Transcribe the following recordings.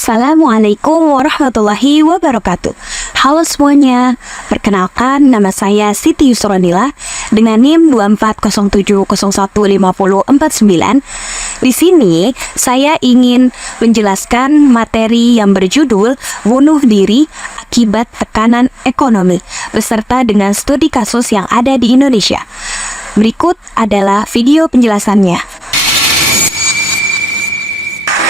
Assalamualaikum warahmatullahi wabarakatuh. Halo semuanya, perkenalkan nama saya Siti Yusronila dengan NIM 2407015049. Di sini saya ingin menjelaskan materi yang berjudul bunuh diri akibat tekanan ekonomi beserta dengan studi kasus yang ada di Indonesia. Berikut adalah video penjelasannya.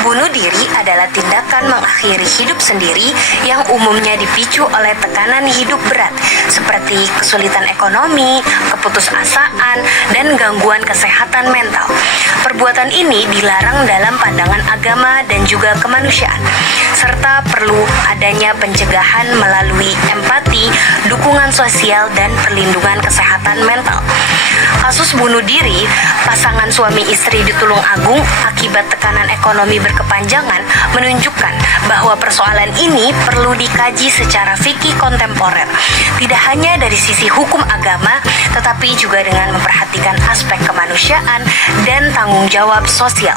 Bunuh diri adalah tindakan mengakhiri hidup sendiri yang umumnya dipicu oleh tekanan hidup berat seperti kesulitan ekonomi, keputusasaan, dan gangguan kesehatan mental. Perbuatan ini dilarang dalam pandangan agama dan juga kemanusiaan, serta perlu adanya pencegahan melalui empati, dukungan sosial, dan perlindungan kesehatan mental. Kasus bunuh diri pasangan suami istri di Tulung Agung akibat tekanan ekonomi berkepanjangan menunjukkan bahwa persoalan ini perlu dikaji secara fikih kontemporer, tidak hanya dari sisi hukum agama, tetapi juga dengan memperhatikan aspek kemanusiaan dan tanggung jawab sosial.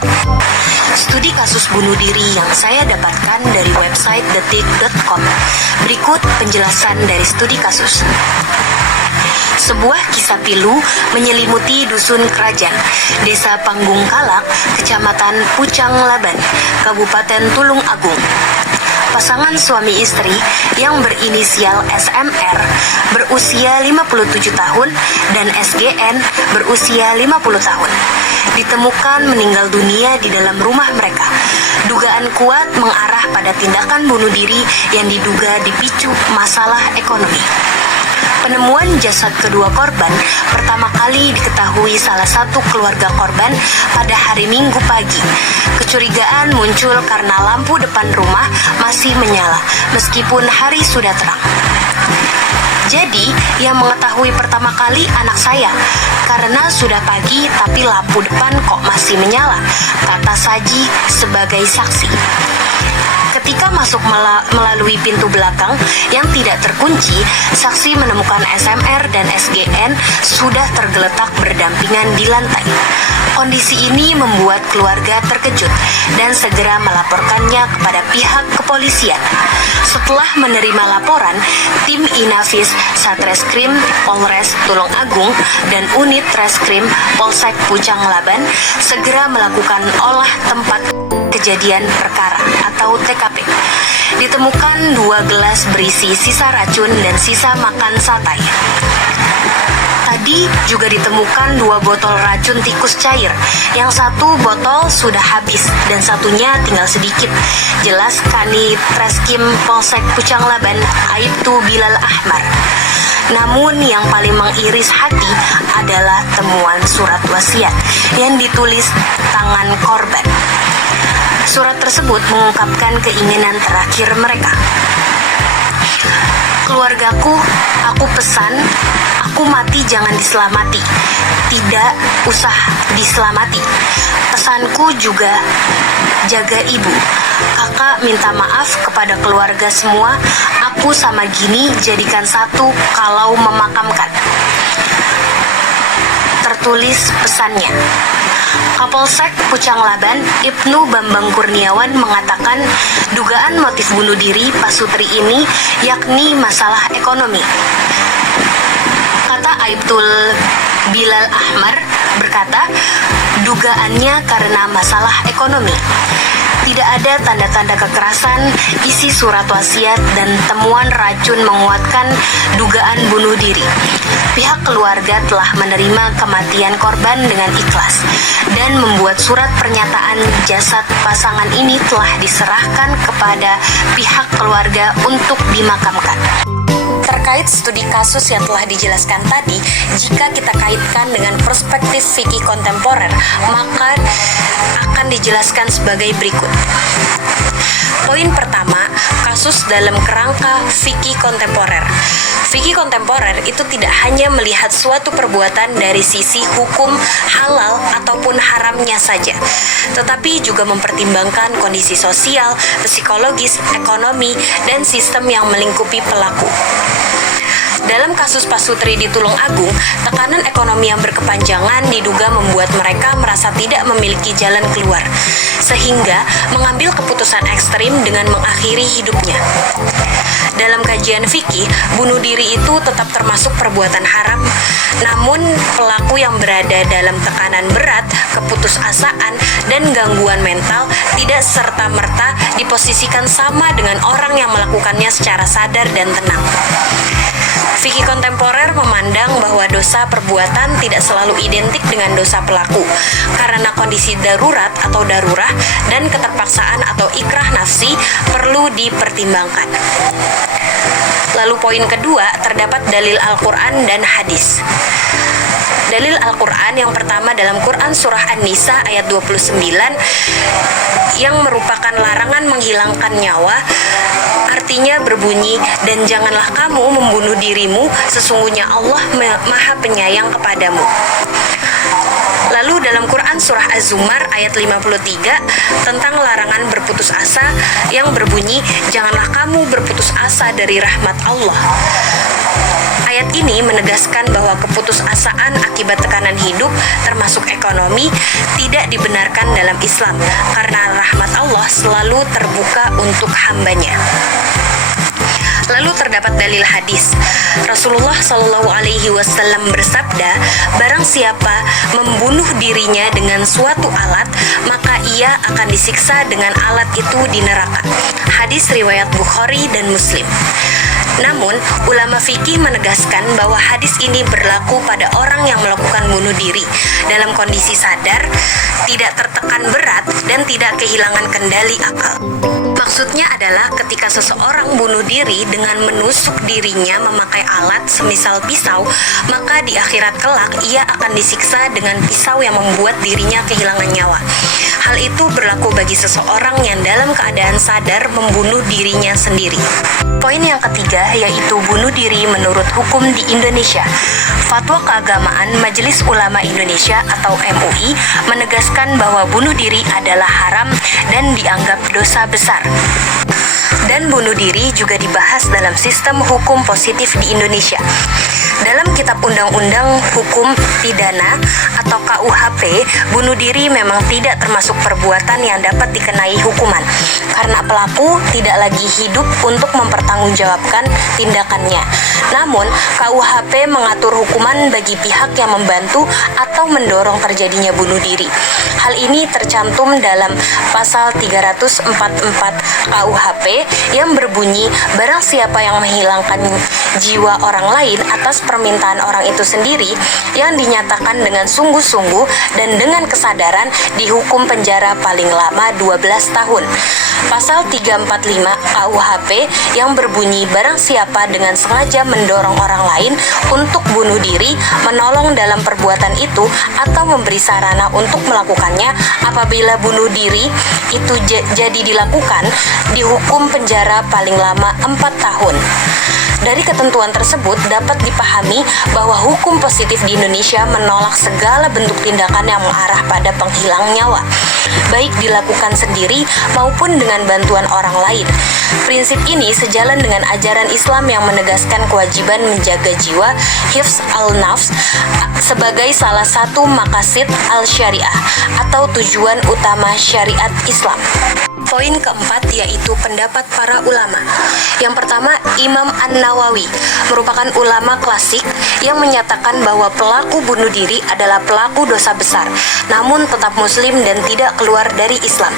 Studi kasus bunuh diri yang saya dapatkan dari website detik.com. Berikut penjelasan dari studi kasus. Sebuah kisah pilu menyelimuti dusun Kerajaan, Desa Panggung Kalak, Kecamatan Pucang Laban, Kabupaten Tulung Agung. Pasangan suami istri yang berinisial SMR berusia 57 tahun dan SGN berusia 50 tahun ditemukan meninggal dunia di dalam rumah mereka. Dugaan kuat mengarah pada tindakan bunuh diri yang diduga dipicu masalah ekonomi. Penemuan jasad kedua korban pertama kali diketahui salah satu keluarga korban pada hari Minggu pagi. Kecurigaan muncul karena lampu depan rumah masih menyala meskipun hari sudah terang. Jadi, yang mengetahui pertama kali anak saya, karena sudah pagi tapi lampu depan kok masih menyala, kata Saji sebagai saksi. Ketika masuk melalui pintu belakang yang tidak terkunci, saksi menemukan SMR dan SGN sudah tergeletak berdampingan di lantai. Kondisi ini membuat keluarga terkejut dan segera melaporkannya kepada pihak kepolisian. Setelah menerima laporan, tim Inafis Satreskrim Polres Tulung Agung dan unit Reskrim Polsek Pucang Laban segera melakukan olah tempat kejadian perkara atau TKP. Ditemukan 2 gelas berisi sisa racun dan sisa makan satai. Tadi juga ditemukan 2 botol racun tikus cair. Yang satu botol sudah habis dan satunya tinggal sedikit. Jelas Kanit Reskrim Polsek Pucang Laban, Aibtu Bilal Ahmar. Namun yang paling mengiris hati adalah temuan surat wasiat yang ditulis tangan korban. Surat tersebut mengungkapkan keinginan terakhir mereka. Keluargaku, aku pesan, aku mati jangan diselamati. Tidak usah diselamati. Pesanku juga, jaga ibu. Kakak minta maaf kepada keluarga semua. Aku sama gini jadikan satu kalau memakamkan. Tertulis pesannya. Kapolsek Pucang Laban, Ibnu Bambang Kurniawan mengatakan dugaan motif bunuh diri Pasutri ini yakni masalah ekonomi. Kata Aibtul Bilal Ahmar berkata, dugaannya karena masalah ekonomi. Tidak ada tanda-tanda kekerasan, isi surat wasiat dan temuan racun menguatkan dugaan bunuh diri. Pihak keluarga telah menerima kematian korban dengan ikhlas dan membuat surat pernyataan jasad pasangan ini telah diserahkan kepada pihak keluarga untuk dimakamkan. Terkait studi kasus yang telah dijelaskan tadi, jika kita kaitkan dengan perspektif fikih kontemporer, maka akan dijelaskan sebagai berikut. Poin pertama, kasus dalam kerangka fikih kontemporer. Fikih kontemporer itu tidak hanya melihat suatu perbuatan dari sisi hukum halal ataupun haramnya saja, tetapi juga mempertimbangkan kondisi sosial, psikologis, ekonomi, dan sistem yang melingkupi pelaku. Dalam kasus Pak Sutri di Tulungagung, tekanan ekonomi yang berkepanjangan diduga membuat mereka merasa tidak memiliki jalan keluar, sehingga mengambil keputusan ekstrim dengan mengakhiri hidupnya. Dalam kajian fikih, bunuh diri itu tetap termasuk perbuatan haram, namun pelaku yang berada dalam tekanan berat, keputusasaan, dan gangguan mental tidak serta-merta diposisikan sama dengan orang yang melakukannya secara sadar dan tenang. Fikih kontemporer memandang bahwa dosa perbuatan tidak selalu identik dengan dosa pelaku, karena kondisi darurat atau darurah dan keterpaksaan atau ikrah nafsi perlu dipertimbangkan. Lalu poin kedua, terdapat dalil Al-Quran dan hadis. Dalil Al-Quran yang pertama dalam Quran Surah An-Nisa ayat 29 yang merupakan larangan menghilangkan nyawa, artinya berbunyi, dan janganlah kamu membunuh dirimu, sesungguhnya Allah Maha Penyayang kepadamu. Lalu dalam Quran Surah Az-Zumar ayat 53 tentang larangan berputus asa yang berbunyi, janganlah kamu berputus asa dari rahmat Allah. Ayat ini menegaskan bahwa keputusasaan akibat tekanan hidup, termasuk ekonomi, tidak dibenarkan dalam Islam, karena rahmat Allah selalu terbuka untuk hambanya. Lalu terdapat dalil hadis. Rasulullah Shallallahu Alaihi Wasallam bersabda, barang siapa membunuh dirinya dengan suatu alat, maka ia akan disiksa dengan alat itu di neraka. Hadis riwayat Bukhari dan Muslim. Namun, ulama fikih menegaskan bahwa hadis ini berlaku pada orang yang melakukan bunuh diri dalam kondisi sadar, tidak tertekan berat, dan tidak kehilangan kendali akal. Maksudnya adalah ketika seseorang bunuh diri dengan menusuk dirinya memakai alat semisal pisau, maka di akhirat kelak ia akan disiksa dengan pisau yang membuat dirinya kehilangan nyawa. Hal itu berlaku bagi seseorang yang dalam keadaan sadar membunuh dirinya sendiri. Poin yang ketiga yaitu bunuh diri menurut hukum di Indonesia. Fatwa Keagamaan Majelis Ulama Indonesia atau MUI menegaskan bahwa bunuh diri adalah haram dan dianggap dosa besar. Dan bunuh diri juga dibahas dalam sistem hukum positif di Indonesia. Dalam Kitab Undang-Undang Hukum Pidana atau KUHP, bunuh diri memang tidak termasuk perbuatan yang dapat dikenai hukuman, karena pelaku tidak lagi hidup untuk mempertanggungjawabkan tindakannya. Namun, KUHP mengatur hukuman bagi pihak yang membantu atau mendorong terjadinya bunuh diri. Hal ini tercantum dalam pasal 344 KUHP yang berbunyi, barang siapa yang menghilangkan jiwa orang lain atas permintaan orang itu sendiri yang dinyatakan dengan sungguh-sungguh dan dengan kesadaran, dihukum penjara paling lama 12 tahun. Pasal 345 KUHP yang berbunyi, barang siapa dengan sengaja mendorong orang lain untuk bunuh diri, menolong dalam perbuatan itu, atau memberi sarana untuk melakukannya, apabila bunuh diri itu jadi dilakukan, dihukum penjara paling lama 4 tahun. Dari ketentuan tersebut dapat dipahami bahwa hukum positif di Indonesia menolak segala bentuk tindakan yang mengarah pada penghilang nyawa, baik dilakukan sendiri maupun dengan bantuan orang lain. Prinsip ini sejalan dengan ajaran Islam yang menegaskan kewajiban menjaga jiwa, hifz al-nafs, sebagai salah satu maqasid al-syariah atau tujuan utama syariat Islam. Poin keempat yaitu pendapat para ulama. Yang pertama, Imam An-Nawawi merupakan ulama klasik yang menyatakan bahwa pelaku bunuh diri adalah pelaku dosa besar, namun tetap muslim dan tidak keluar dari Islam.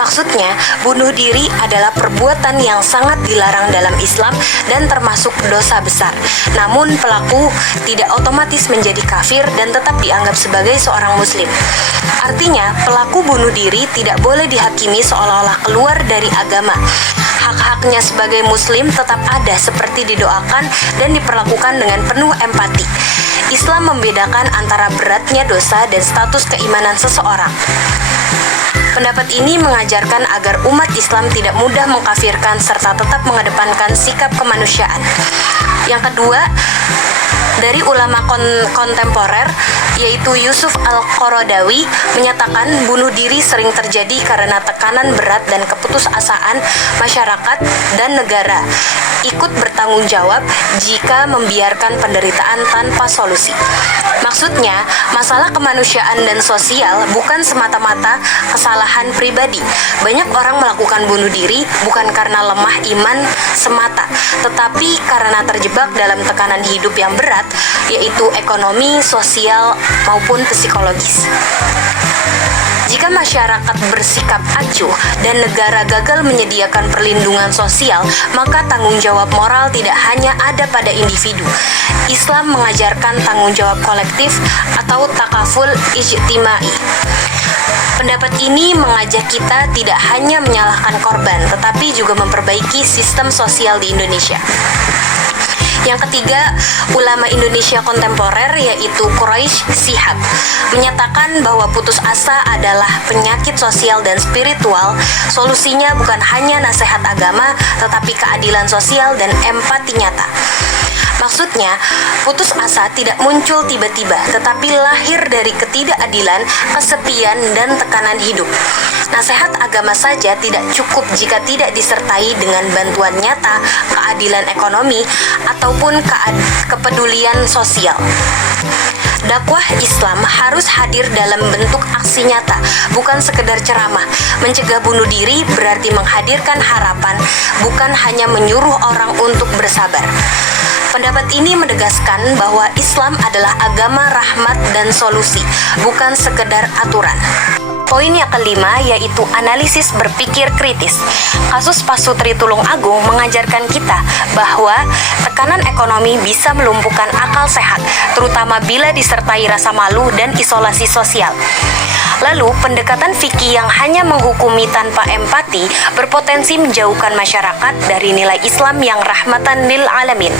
Maksudnya, bunuh diri adalah perbuatan yang sangat dilarang dalam Islam dan termasuk dosa besar. Namun pelaku tidak otomatis menjadi kafir dan tetap dianggap sebagai seorang muslim. Artinya, pelaku bunuh diri tidak boleh dihakimi seolah-olah keluar dari agama. Hak-haknya sebagai muslim tetap ada seperti didoakan dan diperlakukan dengan penuh empati. Islam membedakan antara beratnya dosa dan status keimanan seseorang. Pendapat ini mengajarkan agar umat Islam tidak mudah mengkafirkan serta tetap mengedepankan sikap kemanusiaan. Yang kedua, dari ulama kontemporer yaitu Yusuf Al-Qaradawi menyatakan bunuh diri sering terjadi karena tekanan berat dan keputusasaan masyarakat dan negara ikut bertanggung jawab jika membiarkan penderitaan tanpa solusi. Maksudnya, masalah kemanusiaan dan sosial bukan semata-mata kesalahan pribadi. Banyak orang melakukan bunuh diri bukan karena lemah iman semata, tetapi karena terjebak dalam tekanan hidup yang berat, yaitu ekonomi, sosial, maupun psikologis. Jika masyarakat bersikap acuh dan negara gagal menyediakan perlindungan sosial, maka tanggung jawab moral tidak hanya ada pada individu. Islam mengajarkan tanggung jawab kolektif atau takaful ijtimai. Pendapat ini mengajak kita tidak hanya menyalahkan korban, tetapi juga memperbaiki sistem sosial di Indonesia. Yang ketiga, ulama Indonesia kontemporer yaitu Quraisy Shihab menyatakan bahwa putus asa adalah penyakit sosial dan spiritual. Solusinya bukan hanya nasihat agama, tetapi keadilan sosial dan empati nyata. Maksudnya, putus asa tidak muncul tiba-tiba, tetapi lahir dari ketidakadilan, kesepian, dan tekanan hidup. Nasihat agama saja tidak cukup jika tidak disertai dengan bantuan nyata, keadilan ekonomi, ataupun kepedulian sosial. Dakwah Islam harus hadir dalam bentuk aksi nyata, bukan sekedar ceramah. Mencegah bunuh diri berarti menghadirkan harapan, bukan hanya menyuruh orang untuk bersabar. Pendapat ini menegaskan bahwa Islam adalah agama rahmat dan solusi, bukan sekedar aturan. Poin yang kelima yaitu analisis berpikir kritis. Kasus Pasutri Tulung Agung mengajarkan kita bahwa tekanan ekonomi bisa melumpuhkan akal sehat, terutama bila disertai rasa malu dan isolasi sosial. Lalu, pendekatan fikih yang hanya menghukumi tanpa empati berpotensi menjauhkan masyarakat dari nilai Islam yang rahmatan lil alamin.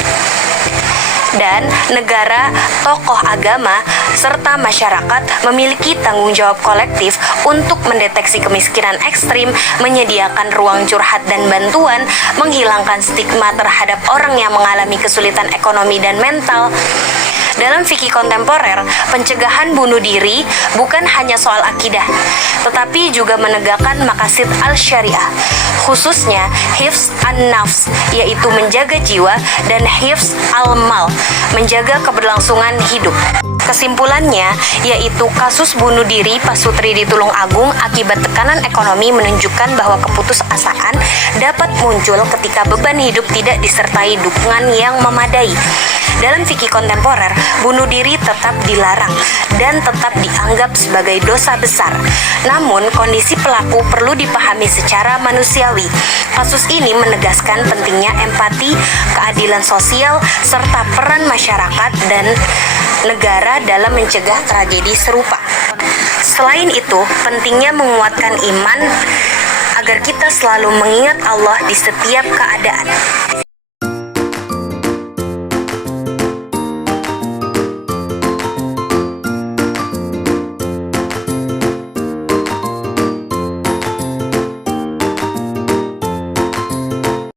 Dan negara, tokoh agama, serta masyarakat memiliki tanggung jawab kolektif untuk mendeteksi kemiskinan ekstrim, menyediakan ruang curhat dan bantuan, menghilangkan stigma terhadap orang yang mengalami kesulitan ekonomi dan mental. Dalam fikih kontemporer, pencegahan bunuh diri bukan hanya soal akidah, tetapi juga menegakkan maqasid al-syariah, khususnya hifz an-nafs, yaitu menjaga jiwa, dan hifz al-mal, menjaga keberlangsungan hidup. Kesimpulannya, yaitu kasus bunuh diri Pasutri di Tulung Agung akibat tekanan ekonomi menunjukkan bahwa keputusasaan dapat muncul ketika beban hidup tidak disertai dukungan yang memadai. Dalam fikih kontemporer, bunuh diri tetap dilarang dan tetap dianggap sebagai dosa besar. Namun, kondisi pelaku perlu dipahami secara manusiawi. Kasus ini menegaskan pentingnya empati, keadilan sosial, serta peran masyarakat dan negara dalam mencegah tragedi serupa. Selain itu, pentingnya menguatkan iman agar kita selalu mengingat Allah di setiap keadaan.